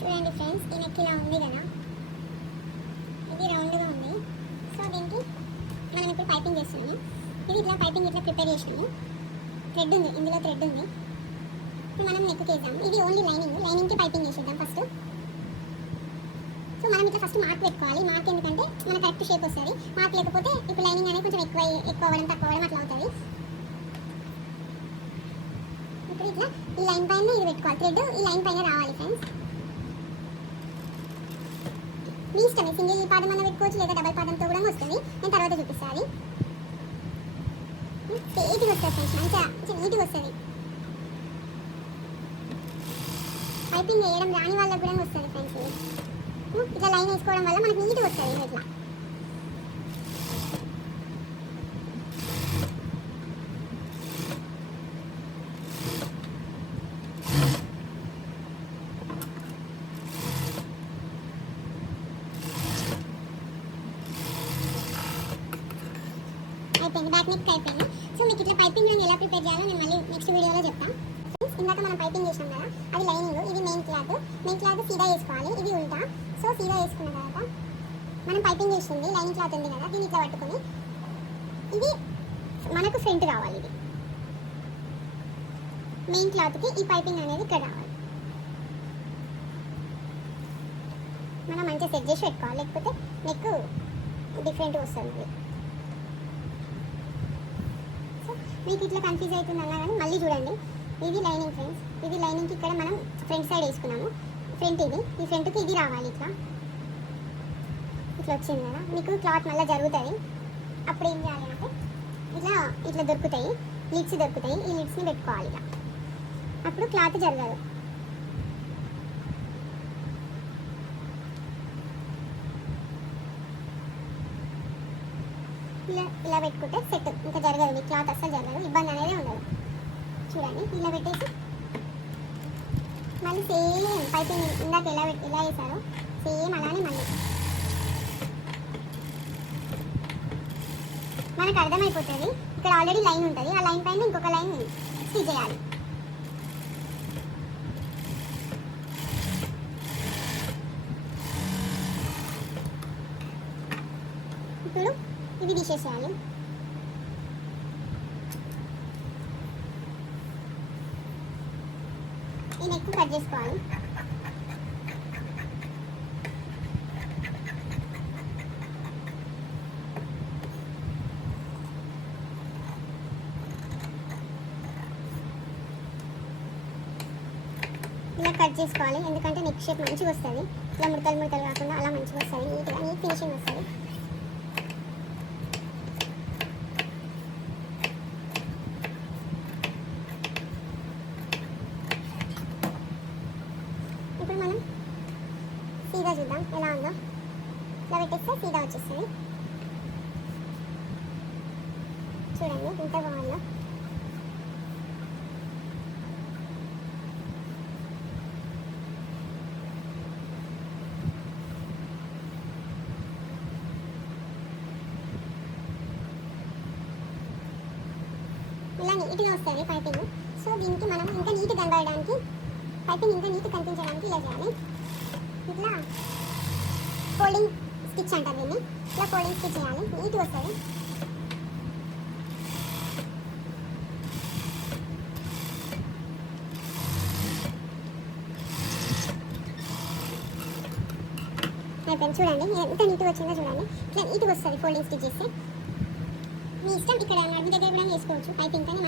చూడండి ఫ్రెండ్స్, ఈ నెక్ ఇలా ఉంది కదా, ఇది రౌండ్గా ఉంది. సో దీనికి మనం ఇప్పుడు పైపింగ్ చేస్తున్నాము. ఇది ఇట్లా పైపింగ్ ఇట్లా ప్రిపేర్ చేసినాము. థ్రెడ్ ఉంది, ఇందులో థ్రెడ్ ఉంది. ఇప్పుడు మనం నెక్ వేద్దాం. ఇది ఓన్లీ లైనింగ్కి పైపింగ్ చేసేద్దాం ఫస్ట్. సో మనం ఇట్లా ఫస్ట్ మార్క్ పెట్టుకోవాలి. మార్క్ ఎందుకంటే మన కరెక్ట్ షేప్ వస్తుంది. మార్క్ లేకపోతే ఇప్పుడు లైనింగ్ అనేది కొంచెం ఎక్కువ అవ్వడం తక్కువ అవ్వడం అట్లా అవుతుంది. ఇప్పుడు ఇట్లా ఈ లైన్ పైన ఇది పెట్టుకోవాలి. థ్రెడ్ ఈ లైన్ పైన రావాలి ఫ్రెండ్స్. మీ ఇష్టమే, సింగిల్ పాదం అన్న పెట్టుకోవచ్చు లేదా డబల్ పాదంతో కూడా వస్తుంది. నేను తర్వాత చూపిస్తాను. నీట్గా వస్తుంది ఫ్రెండ్స్, మంచిగా నీట్గా వస్తుంది. పైపింగ్ వేయడం రాని వాళ్ళకి కూడా వస్తుంది ఫ్రెండ్స్. ఇట్లా లైన్ వేసుకోవడం వల్ల మనకు నీట్గా వస్తుంది. ఇట్లా అయిపోయింది, బ్యాక్ నెక్ అయిపోయింది. సో మీకు ఇట్లా పైపింగ్ నేను ఎలా ప్రిపేర్ చేయాలో నేను మళ్ళీ నెక్స్ట్ వీడియోలో చెప్తాను. ఇందాక మనం పైపింగ్ చేసాం కదా, అది లైనింగ్, ఇది మెయిన్ క్లాత్ సీదా వేసుకోవాలి. ఇది ఉల్టా. సో సీదా వేసుకున్న తర్వాత మనం పైపింగ్ చేసింది లైనింగ్ క్లాత్ ఉంది కదా, దీన్ని ఇట్లా పట్టుకొని ఇది మనకు ఫ్రంట్ రావాలి. ఇది మెయిన్ క్లాత్కి ఈ పైపింగ్ అనేది ఇక్కడ రావాలి. మనం మంచిగా సెట్ చేసి పెట్టుకోవాలి, లేకపోతే నెక్ డిఫరెంట్ వస్తుంది. సో మీకు ఇట్లా కన్ఫ్యూజ్ అవుతుంది అన్నా కానీ మళ్ళీ చూడండి. ఇది లైనింగ్ ఫ్రెండ్స్, ఇది లైనింగ్కి ఇక్కడ మనం ఫ్రంట్ సైడ్ వేసుకున్నాము. ఫ్రంట్ ఇది, ఈ ఫ్రంట్కి ఇది రావాలి. ఇట్లా వచ్చింది కదా, మీకు క్లాత్ మళ్ళీ జరుగుతుంది. అప్పుడు ఏం చేయాలి అంటే ఇట్లా దొరుకుతాయి, లిడ్స్ దొరుకుతాయి. ఈ లిడ్స్ని పెట్టుకోవాలి ఇలా, అప్పుడు క్లాత్ జరగదు. ఇలా పెట్టుకుంటే సెట్, ఇంకా జరగదు, క్లాత్ అస్సలు జరగదు, ఇబ్బంది అనేది ఉండదు. చూడండి, ఇలా పెట్టేసి మళ్ళీ సేమ్ పైపింగ్ ఇందాక ఎలా వేసారో సేమ్ అలానే మళ్ళీ మనకు అర్థమైపోతుంది. ఇక్కడ ఆల్రెడీ లైన్ ఉంటుంది, ఆ లైన్ పైన ఇంకొక లైన్ స్టిచ్ చేయాలి. ఇప్పుడు ఇది తీసేసేయాలి. ఈ నెక్ కట్ చేసుకోవాలి. ఇలా కట్ చేసుకోవాలి, ఎందుకంటే నెక్ షేప్ మంచిగా వస్తుంది. ఇలా ముడతలు కాకుండా అలా మంచిగా వస్తుంది, నీట్ ఫినిషింగ్ వస్తుంది. ఇప్పుడు మనం సీదా చూద్దాం ఎలా ఉందో. ఇలా పెట్టేస్తే సీదా వచ్చేస్తుంది. చూడండి ఎంత బాగుందో. ఇలా నీట్గా వస్తుంది పైపింగ్. సో దీనికి మనం ఇంకా నీట్ కనబడడానికి, పైపింగ్ ఇంకా నీట్ కనిపించడానికి ఇలా చేయాలి. ఇట్లా ఫోల్డింగ్ స్టిచ్ అంటారు దీన్ని. ఇట్లా ఫోల్డింగ్ స్టిచ్ చేయాలి, నీట్ వస్తుంది. అయిపోయింది. చూడండి ఎంత నీట్గా వచ్చిందో చూడండి. ఇట్లా నీట్గా వస్తుంది ఫోల్డింగ్ స్టిచ్ చేస్తే. మీ ఇష్టం, ఇక్కడ నడుము దగ్గర కూడా వేసుకోవచ్చు పైపింగ్, కానీ